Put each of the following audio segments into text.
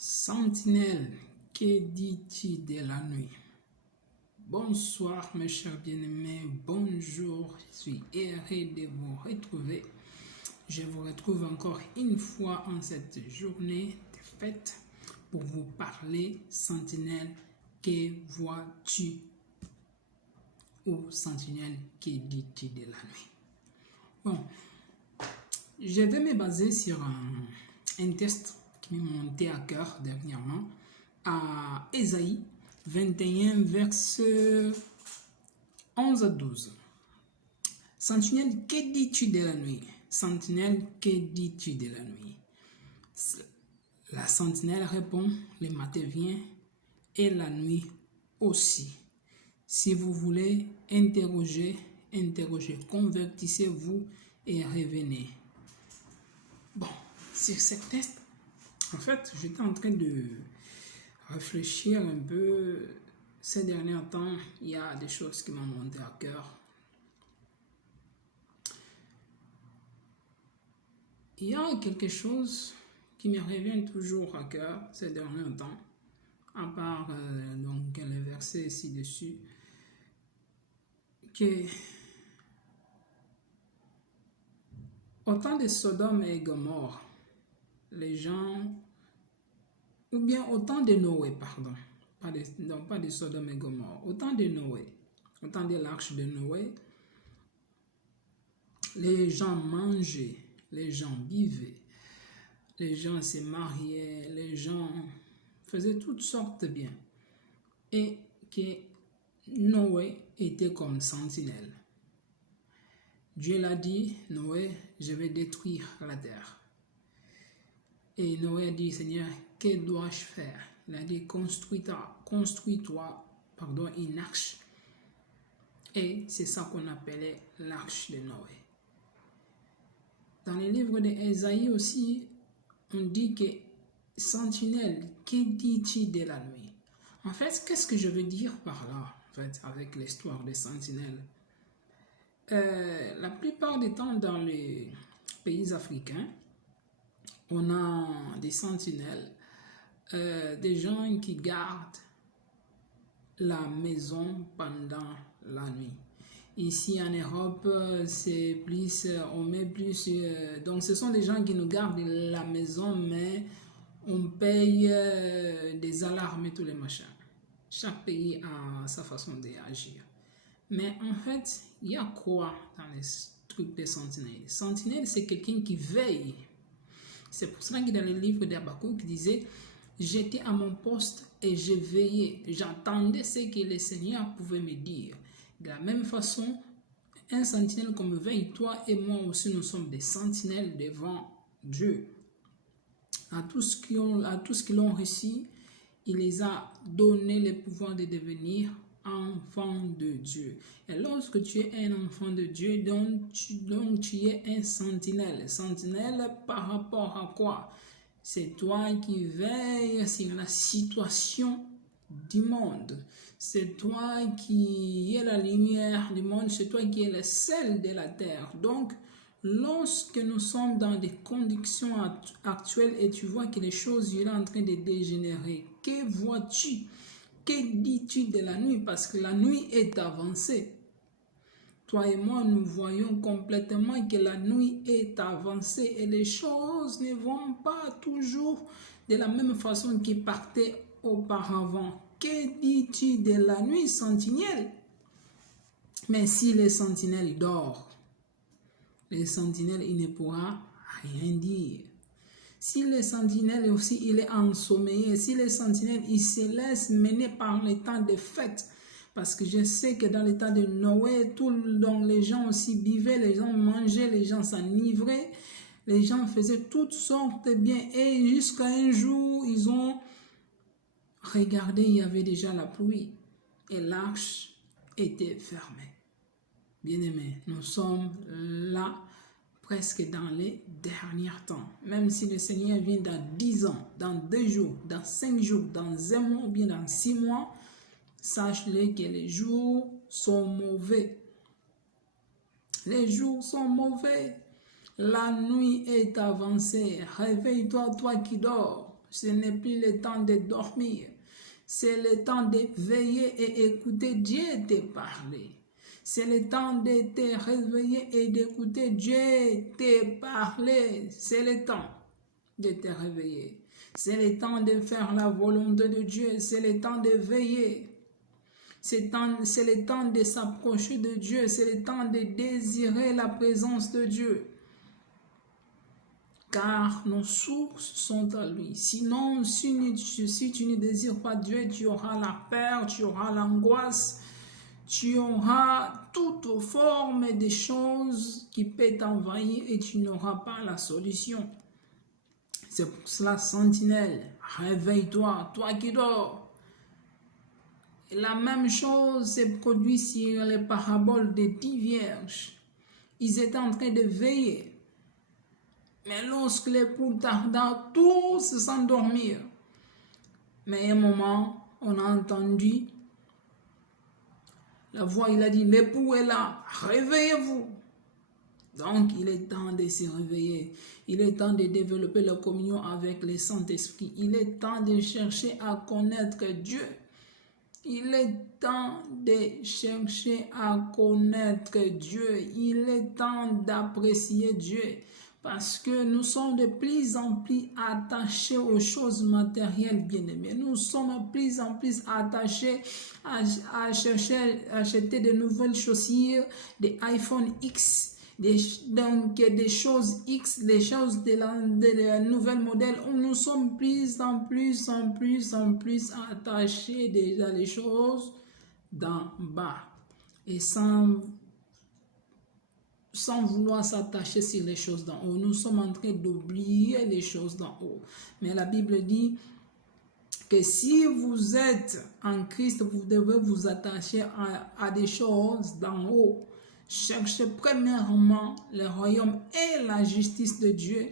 Sentinelle, que dis-tu de la nuit? Bonsoir mes chers bien-aimés, bonjour, je suis heureux de vous retrouver. Je vous retrouve encore une fois en cette journée de fête pour vous parler, Sentinelle, que vois-tu? Ou Sentinelle, que dis-tu de la nuit? Bon, je vais me baser sur un test qui m'est monté à cœur dernièrement à Ésaïe 21, versets 11 à 12. Sentinelle, que dis-tu de la nuit? Sentinelle, que dis-tu de la nuit? La sentinelle répond, le matin vient et la nuit aussi. Si vous voulez interroger, convertissez-vous et revenez. Bon, sur ce test, en fait, j'étais en train de réfléchir un peu. Ces derniers temps, il y a des choses qui m'ont monté à cœur. Il y a quelque chose qui me revient toujours à cœur ces derniers temps, à part donc le verset ci-dessus, que au temps de Sodome et Gomorrhe, les gens, ou bien au temps de Noé, pardon, pas de Sodome et Gomorrhe, au temps de Noé, au temps de l'arche de Noé, les gens mangeaient, les gens buvaient, les gens se mariaient, les gens faisaient toutes sortes de biens. Et que Noé était comme sentinelle. Dieu l'a dit, Noé, je vais détruire la terre. Et Noé a dit, Seigneur, que dois-je faire? Il a dit, construis-toi, une arche. Et c'est ça qu'on appelait l'arche de Noé. Dans le livre d'Ésaïe aussi, on dit que sentinelle, que dis-tu de la nuit? En fait, qu'est-ce que je veux dire par là, en fait, avec l'histoire des sentinelles? La plupart du temps, dans les pays africains, on a des sentinelles, des gens qui gardent la maison pendant la nuit. Ici en Europe, c'est plus, on met plus, donc ce sont des gens qui nous gardent la maison, mais on paye des alarmes et tous les machins. Chaque pays a sa façon d'agir. Mais en fait, il y a quoi dans les trucs des sentinelles? Sentinelle, c'est quelqu'un qui veille. C'est pour cela que dans le livre d'Habakkuk, il disait, j'étais à mon poste et je veillais. J'entendais ce que le Seigneur pouvait me dire. De la même façon, un sentinelle comme veille, toi et moi aussi, nous sommes des sentinelles devant Dieu. À tous qui l'ont reçu, il les a donné le pouvoir de devenir enfants de Dieu. Et lorsque tu es un enfant de Dieu, donc tu es un sentinelle. Sentinelle par rapport à quoi? C'est toi qui veilles sur la situation du monde. C'est toi qui es la lumière du monde. C'est toi qui es le sel de la terre. Donc, lorsque nous sommes dans des conditions actuelles et tu vois que les choses sont en train de dégénérer, que vois-tu? Que dis-tu de la nuit? Parce que la nuit est avancée. Toi et moi, nous voyons complètement que la nuit est avancée et les choses ne vont pas toujours de la même façon qu'ils partaient auparavant. Que dis-tu de la nuit, sentinelle? Mais si les sentinelles dorment, les sentinelles, il ne pourra rien dire. Si les sentinelles aussi, il est ensommeillé, si les sentinelles, il se laisse mener par les temps de fête, parce que je sais que dans le temps de Noé, donc les gens aussi buvaient, les gens mangeaient, les gens s'enivraient, les gens faisaient toutes sortes de biens, et jusqu'à un jour, ils ont regardé, il y avait déjà la pluie, et l'arche était fermée. Bien-aimés, nous sommes là, presque dans les derniers temps. Même si le Seigneur vient dans 10 ans, dans 2 jours, dans 5 jours, dans 1 mois ou bien dans 6 mois, sache-le que les jours sont mauvais. Les jours sont mauvais. La nuit est avancée. Réveille-toi, toi qui dors. Ce n'est plus le temps de dormir. C'est le temps de veiller et écouter Dieu te parler. C'est le temps de te réveiller et d'écouter Dieu te parler. C'est le temps de te réveiller. C'est le temps de faire la volonté de Dieu. C'est le temps de veiller. C'est le temps de s'approcher de Dieu. C'est le temps de désirer la présence de Dieu. Car nos sources sont à lui. Sinon, si tu ne désires pas Dieu, tu auras la peur, tu auras l'angoisse, tu auras toute forme de choses qui peuvent t'envahir et tu n'auras pas la solution. C'est pour cela, sentinelle, réveille-toi, toi qui dors. Et la même chose s'est produite sur les paraboles des 10 vierges. Ils étaient en train de veiller. Mais lorsque les poules tarda, tous s'endormirent. Mais à un moment, on a entendu la voix, il a dit, l'époux est là, réveillez-vous. Donc, il est temps de se réveiller. Il est temps de développer la communion avec le Saint-Esprit. Il est temps de chercher à connaître Dieu. Il est temps de chercher à connaître Dieu. Il est temps d'apprécier Dieu. Parce que nous sommes de plus en plus attachés aux choses matérielles, bien-aimés. Nous sommes de plus en plus attachés à chercher à acheter de nouvelles chaussures, des iPhone X, donc des choses X, les choses de la nouvelle modèle, où nous sommes plus en plus attachés déjà les choses d'en bas. Et sans vouloir s'attacher sur les choses d'en haut. Nous sommes en train d'oublier les choses d'en haut. Mais la Bible dit que si vous êtes en Christ, vous devez vous attacher à des choses d'en haut. Cherchez premièrement le royaume et la justice de Dieu,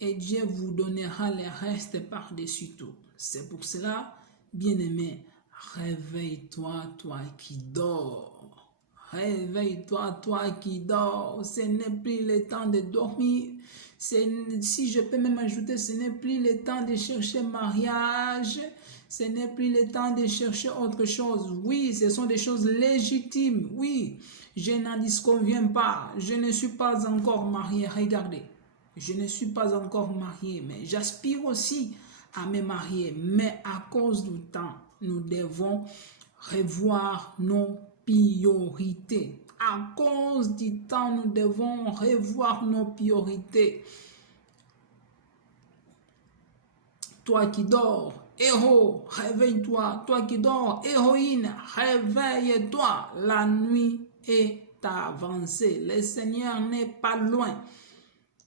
et Dieu vous donnera le reste par-dessus tout. C'est pour cela, bien-aimé, réveille-toi, toi qui dors. Réveille-toi, toi qui dors. Ce n'est plus le temps de dormir. Si je peux même ajouter, ce n'est plus le temps de chercher mariage. Ce n'est plus le temps de chercher autre chose. Oui, ce sont des choses légitimes. Oui, je n'en disconviens pas. Je ne suis pas encore marié. Regardez, je ne suis pas encore marié, mais j'aspire aussi à me marier. Mais à cause du temps, nous devons revoir nos priorités. À cause du temps, nous devons revoir nos priorités. Toi qui dors, héros, réveille-toi. Toi qui dors, héroïne, réveille-toi. La nuit est avancée. Le Seigneur n'est pas loin.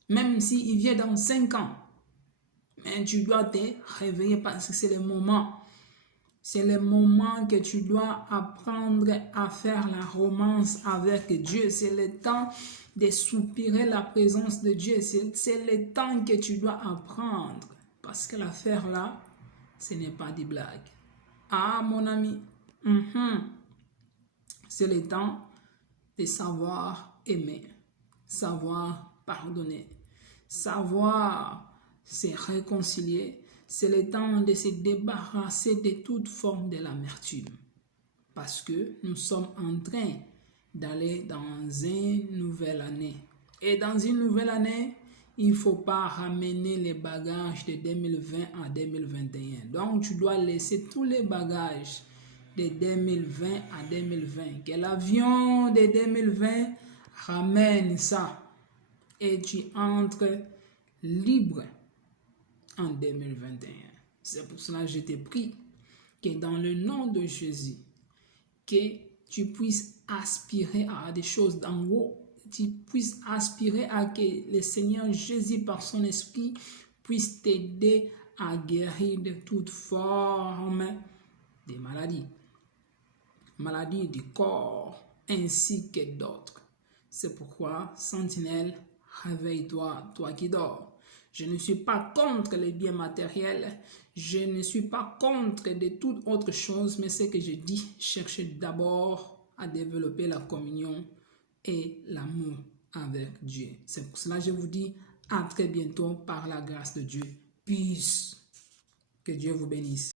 Même s'il vient dans 5 ans. Mais tu dois te réveiller parce que c'est le moment. C'est le moment que tu dois apprendre à faire la romance avec Dieu. C'est le temps de soupirer la présence de Dieu. C'est le temps que tu dois apprendre. Parce que l'affaire là, ce n'est pas des blagues. Ah, mon ami, c'est le temps de savoir aimer, savoir pardonner, savoir se réconcilier. C'est le temps de se débarrasser de toute forme de l'amertume. Parce que nous sommes en train d'aller dans une nouvelle année. Et dans une nouvelle année, il ne faut pas ramener les bagages de 2020 à 2021. Donc, tu dois laisser tous les bagages de 2020 à 2020. Que l'avion de 2020 ramène ça. Et tu entres libre en 2021. C'est pour cela que je te prie que dans le nom de Jésus, que tu puisses aspirer à des choses d'en haut, tu puisses aspirer à que le Seigneur Jésus par son esprit puisse t'aider à guérir de toute forme de maladies, maladies du corps ainsi que d'autres. C'est pourquoi, sentinelle, réveille-toi, toi qui dors. Je ne suis pas contre les biens matériels. Je ne suis pas contre de toute autre chose. Mais ce que je dis, cherchez d'abord à développer la communion et l'amour avec Dieu. C'est pour cela que je vous dis à très bientôt par la grâce de Dieu. Peace. Que Dieu vous bénisse.